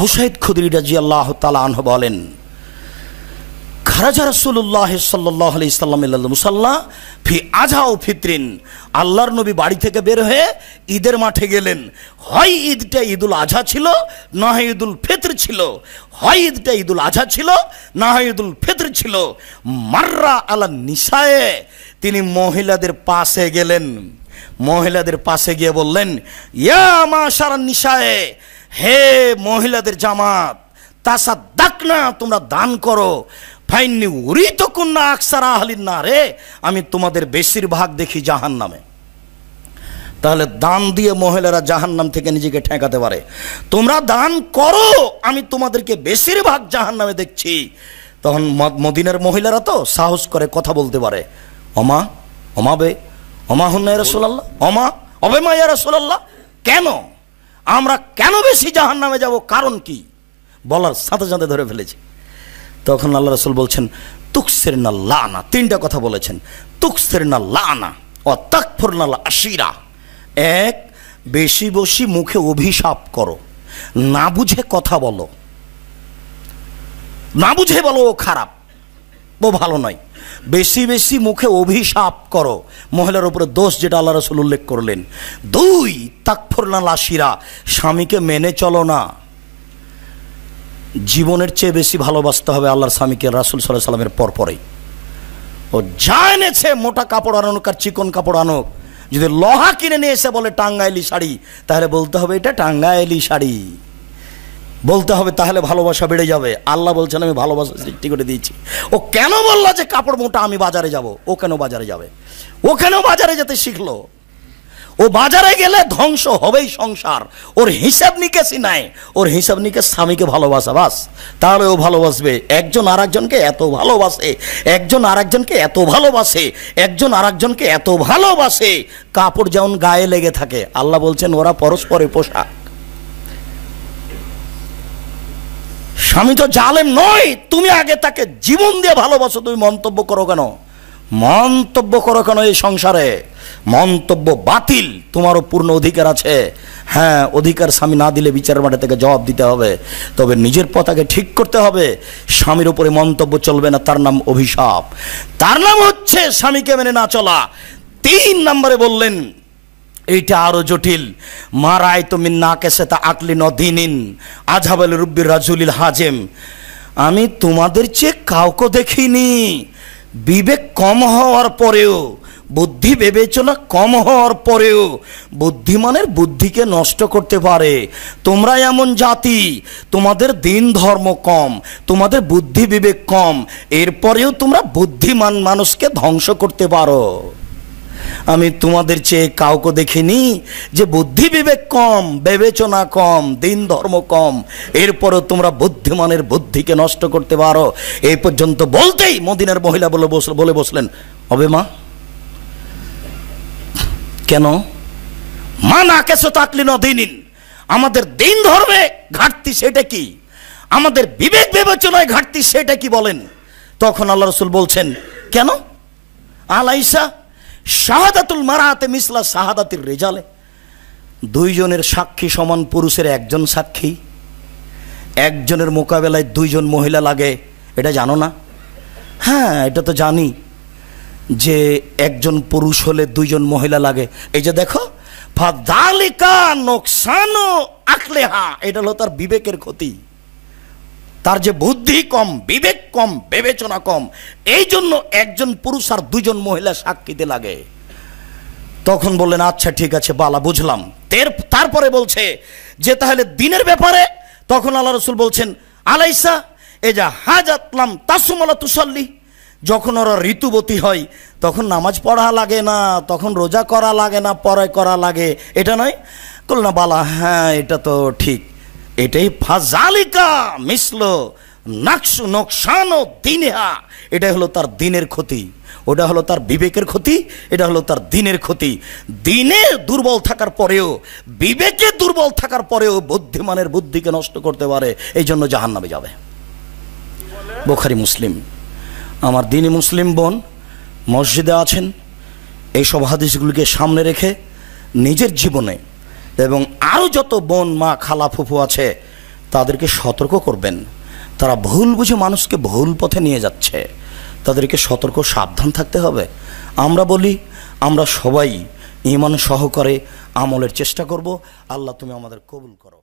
আবু সাঈদ খুদরি রাদিয়াল্লাহু তাআলা আনহু বলেন, খারাজা রাসূলুল্লাহ সাল্লাল্লাহু আলাইহি সাল্লাম ইলাল মুসাল্লা ফি আযা ও ফিতরিন। আল্লাহর নবী বাড়ি থেকে বের হয়ে ঈদের মাঠে গেলেন। হয় ঈদটা ঈদুল আজহা ছিল, না হয় ঈদুল ফিতর ছিল। হয় ঈদটা ঈদুল আজহা ছিল, না হয় ঈদুল ফিতর ছিল। মাররা আলা নিসায়ে, তিনি মহিলাদের পাশে গেলেন। মহিলাদের পাশে গিয়ে বললেন, ইয়া মাশারান নিসায়ে, হে মহিলাদের জামাত, তাসাদ্দাকনা, তোমরা দান করো। ফাইন্নি উরিতুকুন্না আকসারা আহলিন নারে, আমি তোমাদের বেশিরভাগ দেখি জাহান্নামে। তাহলে দান দিয়ে মহিলারা জাহান্নাম থেকে নিজেকে ঠেকাতে পারে। তোমরা দান করো, আমি তোমাদেরকে বেশিরভাগ জাহান্নামে দেখছি। তখন মদিনার মহিলারা তো সাহস করে কথা বলতে পারে, অমা অমাবে অমা হুন্না ইয়া রাসূলুল্লাহ, অমা অবে মা ইয়া রাসূলুল্লাহ, কেন আমরা কেন বেশি জাহান্নামে যাব, কারণ কি বলার সাথে সাথে ধরে ফেলেছি। তখন আল্লাহ রাসূল বলছেন, তুকসিরনা লানা, তিনটা কথা বলেছেন, তুকসিরনা লানা ও তাকফুরনা আশিরা। এক, বেশি বেশি মুখে অভিশাপ করো, না বুঝে কথা বলো, না বুঝে বলো ও খারাপ, ও ভালো নয়। বেশি বেশি মুখে অভিশাপ করো, মহিলার উপরে দোষ যেটা আল্লাহ রাসূল উল্লেখ করলেন। দুই, তাকফুরনা আশিরা, স্বামীকে মেনে চলো না। জীবনের চেয়ে বেশি ভালোবাসতে হবে আল্লাহর স্বামীকে, রাসূল সাল্লাল্লাহু আলাইহি সাল্লামের পরপরই। ও যা এনেছে, মোটা কাপড় আনুক আর চিকন কাপড় আনুক, যদি লোহা কিনে নিয়ে এসে বলে টাঙ্গাইলি শাড়ি, তাহলে বলতে হবে এটা টাঙ্গাইলি শাড়ি বলতে হবে, তাহলে ভালোবাসা বেড়ে যাবে। আল্লাহ বলছেন আমি ভালোবাসা সৃষ্টি করে দিয়েছি। ও কেন বললো যে কাপড় মোটা আমি বাজারে যাব? ও কেন বাজারে যাবে? ও কেন বাজারে যেতে শিখলো? ও বাজারে গেলে ধ্বংস হবেই সংসার। ওর হিসাব নিকেশই নাই, ওর হিসাব নিকেশ স্বামীকে ভালোবাসা, বাস। তাহলে ও ভালোবাসবে। একজন আর একজনকে এত ভালোবাসে, একজন আর একজনকে এত ভালোবাসে, একজন আর একজনকে এত ভালোবাসে, কাপড় যেমন গায়ে লেগে থাকে। আল্লাহ বলছেন ওরা পরস্পরের পোশাক। স্বামী তো জালেম নয়, তুমি আগে তাকে জীবন দিয়ে ভালোবাসো, তুমি মন্তব্য করো কেন? মন্তব্য করো কেন? এই সংসারে মন্তব্য বাতিল। তোমারও পূর্ণ অধিকার আছে। হ্যাঁ, অধিকার স্বামী না দিলে বিচারের মাঠে থেকে জবাব দিতে হবে। তবে নিজের পথকে ঠিক করতে হবে। স্বামীর উপরে মন্তব্য চলবে না, তার নাম অভিশাপ, তার নাম হচ্ছে স্বামীকে মেনে না চলা। 3 নম্বরে বললেন, এইটা আরো জটিল, মারাই তো মিন্না কেসেতা আকলি নদিনিন আজহাবাল রুব্বির রাজুলিল হাজেম। আমি তোমাদের চেয়ে কাউকে দেখিনি, বিবেক কম হওয়ার পরেও, বুদ্ধি বিবেচনা কম হওয়ার পরেও বুদ্ধিমানের বুদ্ধিকে নষ্ট করতে পারে। তোমরা এমন জাতি, তোমাদের দিন ধর্ম কম, তোমাদের বুদ্ধি বিবেক কম, এরপরেও তোমরা বুদ্ধিমান মানুষকে ধ্বংস করতে পারো। আমি তোমাদের চেয়ে কাউকে দেখিনি যে বুদ্ধি বিবেক কম, বিবেচনা কম, দিন ধর্ম কম, এরপরও তোমরা বুদ্ধিমানের বুদ্ধিকে নষ্ট করতে পারো। এই পর্যন্ত বলতেই মদিনার মহিলা বলে বসলেন, হবে মা কেন? মা না কেসো তাকলি নদিনিন, আমাদের দিন ধর্মে ঘাটতি সেটা কি? আমাদের বিবেক বিবেচনায় ঘাটতি সেটা কি বলেন? তখন আল্লাহ রাসূল বলছেন, কেন? আলাইসা শাহাদাতুল মারাতে মিসলা শাহাদাতির রিজালে, 2 জনের সাক্ষী সমান পুরুষের 1 জন সাক্ষী। 1 জনের মোকাবেলায় 2 জন মহিলা লাগে, এটা জানো না? হ্যাঁ, এটা তো জানি যে 1 জন পুরুষ হলে 2 জন মহিলা লাগে। এই যে দেখো, ফাদালিকা নোকসানো আকলেহা, এটা হলো তার বিবেকের ক্ষতি। তার যে বুদ্ধি কম, বিবেক কম, বিবেচনা কম, এই জন্য 1 জন পুরুষ আর 2 জন মহিলা সাক্ষীতে লাগে। তখন বললেন, আচ্ছা ঠিক আছে বালা, বুঝলাম। তারপরে বলছে যে তাহলে দিনের ব্যাপারে, তখন আল্লাহ রাসূল বলছেন, আলাইসা এজা হাজাতলাম তাসুমালা তুসাল্লি, যখন ওরা ঋতুবতী হয় তখন নামাজ পড়া লাগে না, তখন রোজা করা লাগে না, পরায় করা লাগে, এটা নয়? বলল না বালা, হ্যাঁ এটা তো ঠিক, এটাই ফাজালিকা মিসলো নাকসু নোকসানো দিনহা, এটাই হলো তার দিনের ক্ষতি, ওটা হলো তার বিবেকের ক্ষতি, এটা হলো তার দিনের ক্ষতি। দিনে দুর্বল থাকার পরেও, বিবেকে দুর্বল থাকার পরেও বুদ্ধিমানের বুদ্ধিকে নষ্ট করতে পারে, এই জন্য জাহান্নামে যাবে। বুখারী মুসলিম। আমার দিনী মুসলিম বোন মসজিদে আছেন, এইসব হাদিসগুলিকে সামনে রেখে নিজের জীবনে, এবং আরও যত বোন মা খালা ফুফু আছে তাদেরকে সতর্ক করবেন। তারা ভুল বুঝে মানুষকে ভুল পথে নিয়ে যাচ্ছে, তাদেরকে সতর্ক সাবধান থাকতে হবে। আমরা বলি, আমরা সবাই ঈমান সহকারে আমলের চেষ্টা করব। আল্লাহ তুমি আমাদের কবুল করো।